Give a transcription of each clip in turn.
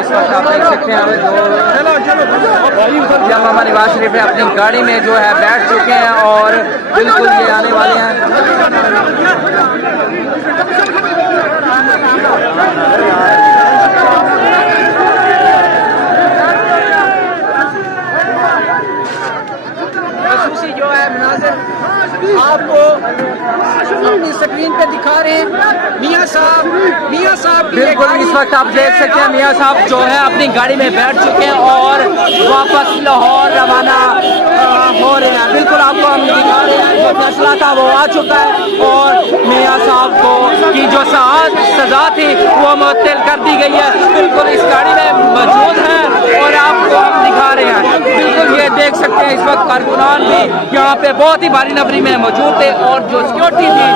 इस वक्त आप देख सकते हैं जो जामा नवाज शरीफ है अपनी गाड़ी में जो है बैठ चुके हैं और बिल्कुल ये आने वाले हैं। जो है मनाज़िर आपको अपनी स्क्रीन पे दिखा रहे हैं। मियाँ साहब बिल्कुल इस वक्त आप देख सकते हैं मियाँ साहब जो है अपनी गाड़ी में बैठ चुके हैं और वापस लाहौर रवाना हो रहे हैं। बिल्कुल आपको हम दिखा रहे हैं जो फैसला था वो आ चुका है और मियाँ साहब को की जो सजा थी वो मुअत्तल कर दी गई है। बिल्कुल इस गाड़ी में मौजूद है और आपको हम दिखा रहे हैं। बिल्कुल ये देख सकते हैं इस वक्त कारकुनान भी यहाँ पे बहुत ही भारी नफरी में मौजूद थे और जो सिक्योरिटी थी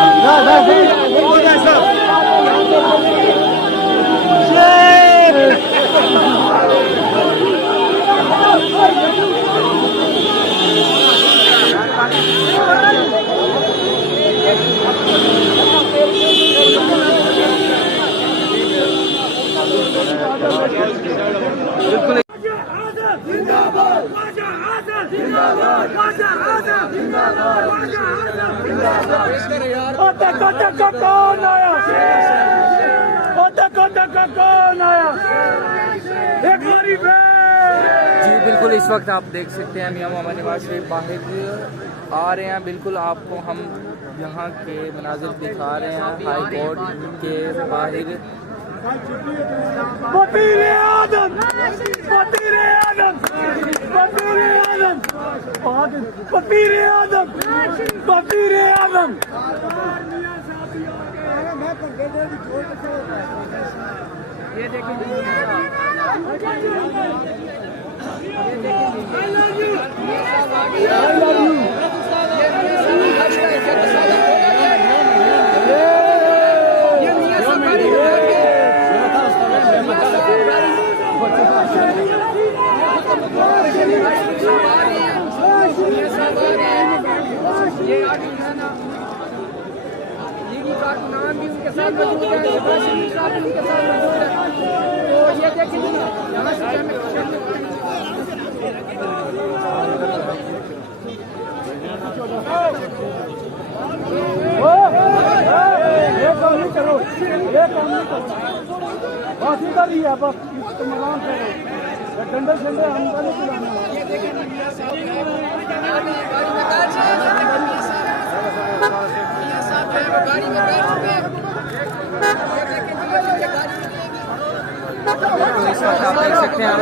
बिल्कुल जी बिल्कुल इस वक्त आप देख सकते हैं मियाँ मोहम्मद नवाज शरीफ बाहर आ रहे हैं। बिल्कुल आपको हम यहाँ के मनाज़िर दिखा रहे हैं हाई कोर्ट के बाहर। ये देखिए कारकुनान भी उनके साथ मौजूद है, नवाज शरीफ साहब भी उनके साथ मौजूद है। तो ये देखिए यहाँ से ये काम नहीं करो, बस इधर ही है, बस इस्तेमाल करो डंडे शंडे हमको नहीं चलाना। ये देखिए गाड़ी में बैठ चुके हैं। इस वक्त आप देख सकते हैं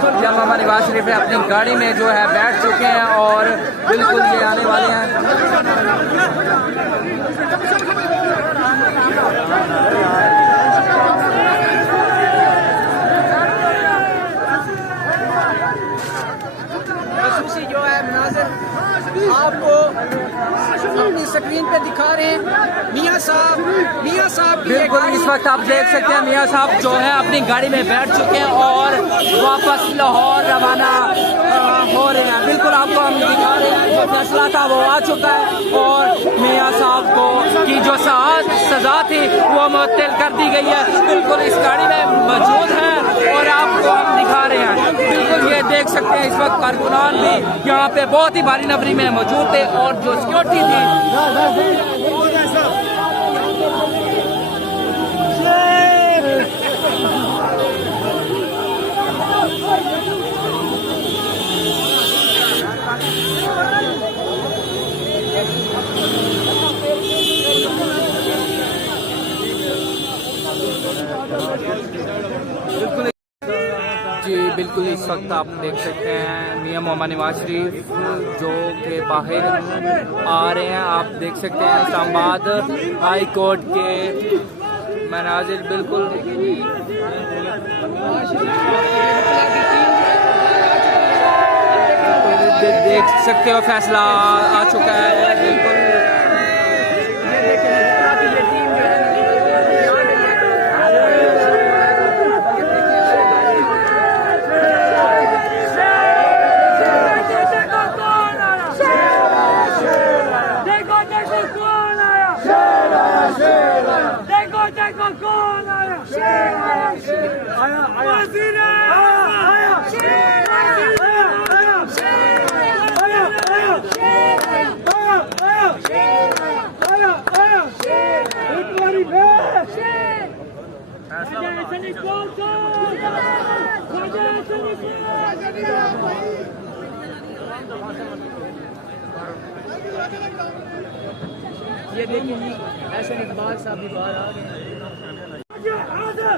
जो जामा नवाज शरीफ है अपनी गाड़ी में जो है बैठ चुके हैं और बिल्कुल ये आने वाले हैं। जो है मनाज़िर आपको अपनी स्क्रीन पे दिखा रहे हैं। मियाँ साहब बिल्कुल इस वक्त आप देख सकते हैं मियाँ साहब जो है अपनी गाड़ी में बैठ चुके हैं और वापस लाहौर रवाना हो रहे हैं। बिल्कुल आपको हम दिखा रहे हैं जो फैसला था वो आ चुका है और मियाँ साहब को की जो सजा थी वो मुअत्तल कर दी गई है। बिल्कुल इस गाड़ी में मौजूद है और आपको हम दिखा रहे हैं। बिल्कुल ये देख सकते हैं इस वक्त कारकुनान भी यहाँ पे बहुत ही भारी नफरी में मौजूद थे और जो सिक्योरिटी थी जी बिल्कुल इस वक्त आप देख सकते हैं मियाँ मोहम्मद नवाज शरीफ जो के बाहर आ रहे हैं। आप देख सकते हैं इस्लामाबाद हाई कोर्ट के मनाज़िर। बिल्कुल देख सकते हो फैसला आ चुका है। बिल्कुल कौन आया? ये देखिए जी, एहसन इकबाल साहब भी बाहर आ गए हैं।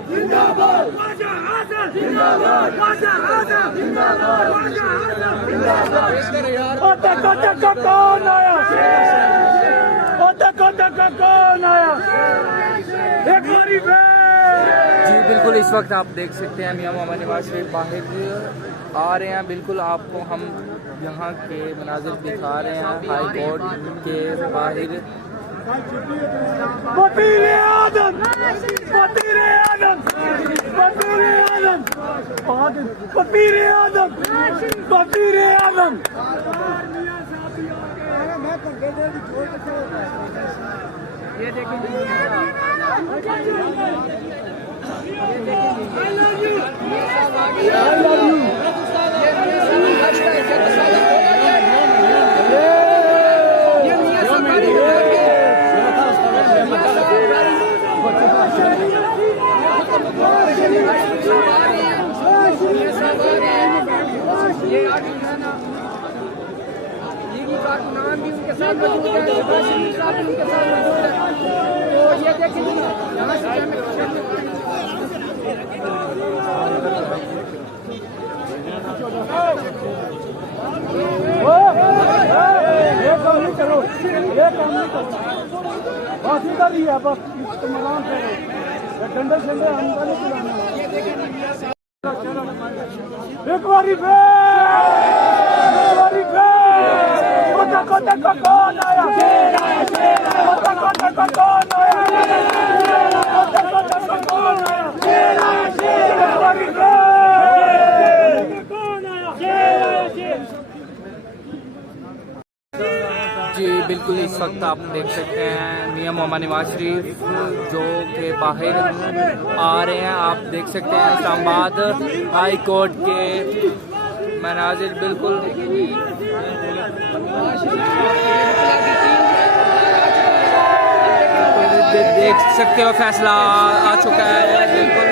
जिंदाबाद ख्वाजा आज़म, जिंदाबाद ख्वाजा आज़म, जिंदाबाद ख्वाजा आज़म, जिंदाबाद। ओ देखो देखो कौन आया, ओ देखो देखो कौन आया, एक बारी जी बिल्कुल, इस वक्त आप देख सकते हैं मियां मोहम्मद नवाज शरीफ बाहर आ रहे हैं। बिल्कुल आपको हम यहाँ के मनाजिर दिखा रहे हैं हाई कोर्ट के बाहर। वज़ीर आज़म, वज़ीर आज़म, वज़ीर आज़म, वज़ीर आज़म, वज़ीर आज़म। ये देखिए ये आगे ना ये भी कारकुनान भी उनके साथ मौजूद है, शरीफ साहब भी उनके साथ मौजूद है। तो ये देखिए यहाँ से ये काम नहीं करो, ये काम नहीं करो, बस इधर ही है, बस इस्तेमाल करो, डंडे शंडे हमको नहीं चलाना। एक बारी कोटा कोटा कौन आया, कोटा कोटा कौन आया, कोटा कोटा कौन आया, एक बारी कौन आया। जी बिल्कुल, इस वक्त आप देख सकते हैं मियां मोहम्मद नवाज शरीफ जो के बाहर आ रहे हैं। आप देख सकते हैं इस्लामाबाद हाई कोर्ट के मनाजिर। बिल्कुल देख सकते हो फैसला आ चुका है। बिल्कुल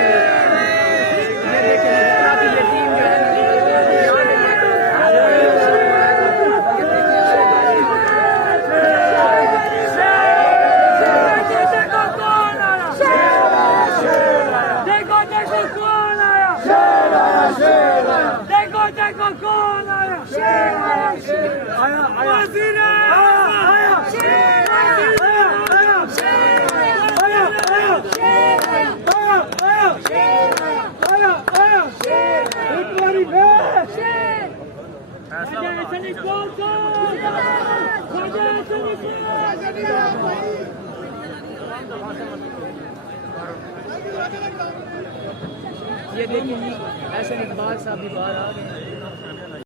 ये देखिए जी, एहसन इकबाल साहब भी बाहर आ गए हैं।